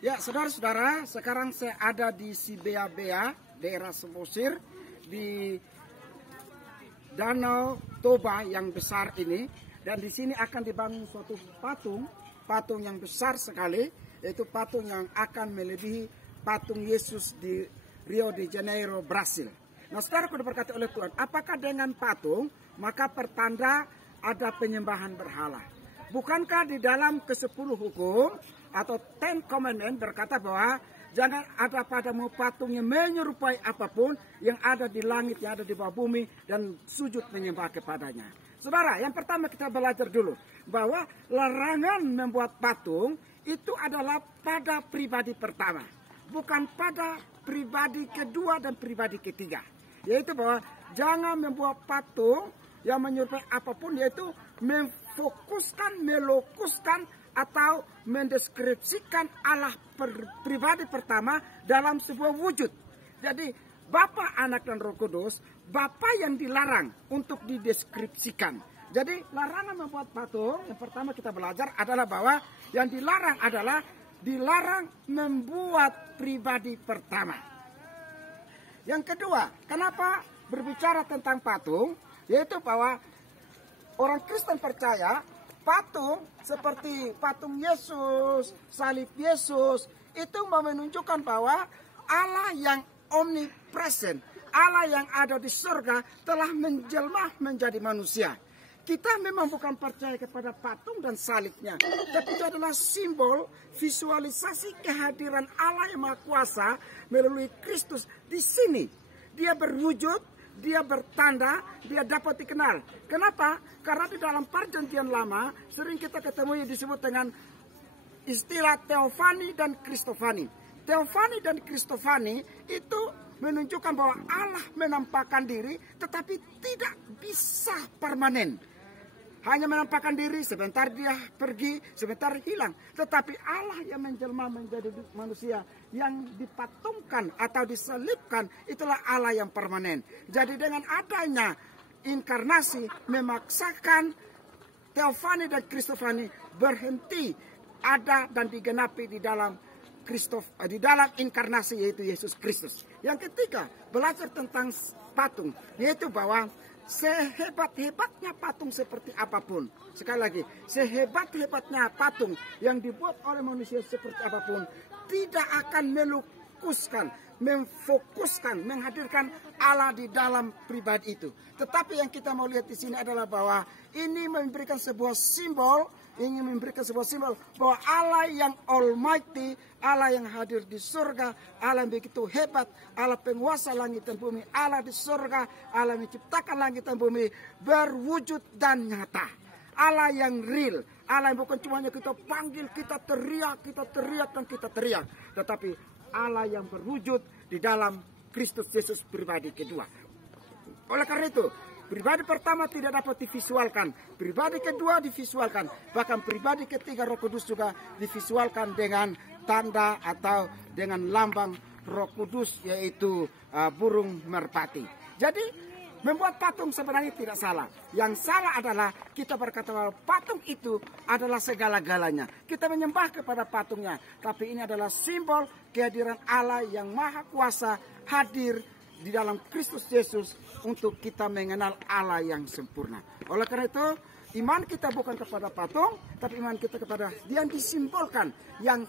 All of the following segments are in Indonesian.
Ya, saudara-saudara, sekarang saya ada di Sibea-bea, daerah Samosir, di Danau Toba yang besar ini. Dan di sini akan dibangun suatu patung yang besar sekali, yaitu patung yang akan melebihi patung Yesus di Rio de Janeiro, Brasil. Nah, saudara, diberkati oleh Tuhan, apakah dengan patung maka pertanda ada penyembahan berhala? Bukankah di dalam ke-10 hukum atau Ten Commandments berkata bahwa jangan ada padamu patung yang menyerupai apapun yang ada di langit, yang ada di bawah bumi, dan sujud menyembah kepadanya. Saudara, yang pertama kita belajar dulu bahwa larangan membuat patung itu adalah pada pribadi pertama, bukan pada pribadi kedua dan pribadi ketiga. Yaitu bahwa jangan membuat patung yang menyerupai apapun, yaitu memfokuskan, melokuskan atau mendeskripsikan Allah pribadi pertama dalam sebuah wujud. Jadi Bapa, Anak, dan Roh Kudus, Bapa yang dilarang untuk dideskripsikan. Jadi larangan membuat patung, yang pertama kita belajar adalah bahwa yang dilarang adalah dilarang membuat pribadi pertama. Yang kedua, kenapa berbicara tentang patung? Yaitu bahwa orang Kristen percaya patung seperti patung Yesus, salib Yesus, itu menunjukkan bahwa Allah yang omnipresent, Allah yang ada di surga telah menjelma menjadi manusia. Kita memang bukan percaya kepada patung dan salibnya, tapi itu adalah simbol visualisasi kehadiran Allah yang Maha Kuasa melalui Kristus di sini. Dia berwujud, dia bertanda, dia dapat dikenal. Kenapa? Karena di dalam Perjanjian Lama sering kita ketemu yang disebut dengan istilah Teofani dan Kristofani. Teofani dan Kristofani itu menunjukkan bahwa Allah menampakkan diri tetapi tidak bisa permanen. Hanya menampakkan diri, sebentar dia pergi, sebentar hilang. Tetapi Allah yang menjelma menjadi manusia, yang dipatungkan atau diselipkan, itulah Allah yang permanen. Jadi dengan adanya inkarnasi memaksakan Teofani dan Kristofani berhenti ada dan digenapi di dalam di dalam inkarnasi, yaitu Yesus Kristus. Yang ketiga, belajar tentang patung, yaitu bahwa sehebat-hebatnya patung seperti apapun, sekali lagi, sehebat-hebatnya patung yang dibuat oleh manusia seperti apapun, tidak akan melukuskan, memfokuskan, menghadirkan Allah di dalam pribadi itu. Tetapi yang kita mau lihat di sini adalah bahwa ini memberikan sebuah simbol, ingin memberikan sebuah simbol bahwa Allah yang Almighty, Allah yang hadir di surga, Allah yang begitu hebat, Allah penguasa langit dan bumi, Allah di surga, Allah menciptakan langit dan bumi, berwujud dan nyata. Allah yang real, Allah yang bukan cuma kita panggil, kita teriak dan kita teriak, tetapi Allah yang berwujud di dalam Kristus Yesus pribadi kedua. Oleh karena itu, pribadi pertama tidak dapat divisualkan, pribadi kedua divisualkan, bahkan pribadi ketiga Roh Kudus juga divisualkan dengan tanda atau dengan lambang Roh Kudus, yaitu burung merpati. Jadi membuat patung sebenarnya tidak salah. Yang salah adalah kita berkata bahwa patung itu adalah segala-galanya. Kita menyembah kepada patungnya, tapi ini adalah simbol kehadiran Allah yang Maha Kuasa hadir di dalam Kristus Yesus untuk kita mengenal Allah yang sempurna. Oleh karena itu, iman kita bukan kepada patung, tapi iman kita kepada yang disimbolkan, yang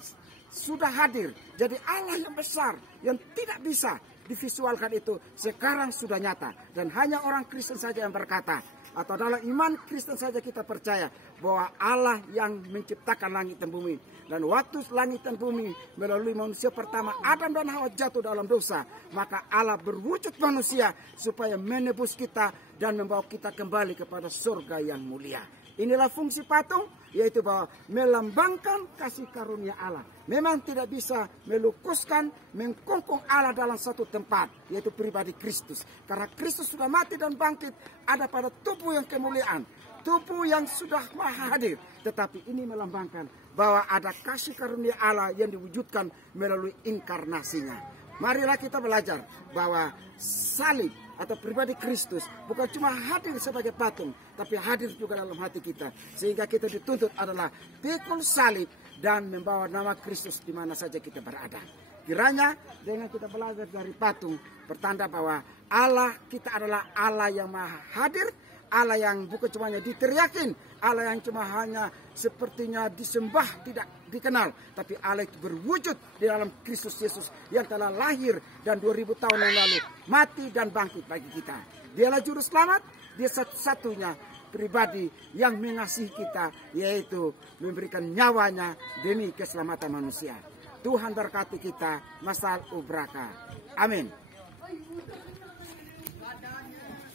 sudah hadir. Jadi Allah yang besar, yang tidak bisa divisualkan itu, sekarang sudah nyata. Dan hanya orang Kristen saja yang berkata, atau dalam iman Kristen saja kita percaya bahwa Allah yang menciptakan langit dan bumi. Dan waktu langit dan bumi melalui manusia pertama Adam dan Hawa jatuh dalam dosa, maka Allah berwujud manusia supaya menebus kita dan membawa kita kembali kepada surga yang mulia. Inilah fungsi patung, yaitu bahwa melambangkan kasih karunia Allah. Memang tidak bisa melukuskan, mengkungkung Allah dalam satu tempat, yaitu pribadi Kristus. Karena Kristus sudah mati dan bangkit, ada pada tubuh yang kemuliaan, tubuh yang sudah maha hadir. Tetapi ini melambangkan bahwa ada kasih karunia Allah yang diwujudkan melalui inkarnasinya. Marilah kita belajar bahwa salib atau pribadi Kristus bukan cuma hadir sebagai patung, tapi hadir juga dalam hati kita. Sehingga kita dituntut adalah pikul salib dan membawa nama Kristus di mana saja kita berada. Kiranya dengan kita belajar dari patung, pertanda bahwa Allah kita adalah Allah yang maha hadir, Allah yang bukan cuma diteriakin, Allah yang cuma hanya sepertinya disembah tidak dikenal, tapi Allah itu berwujud di dalam Kristus Yesus yang telah lahir dan 2000 tahun yang lalu mati dan bangkit bagi kita. Dialah juru selamat, dia satu-satunya pribadi yang mengasihi kita, yaitu memberikan nyawanya demi keselamatan manusia. Tuhan berkati kita, masal ubraka. Amin.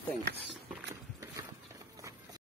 Thanks.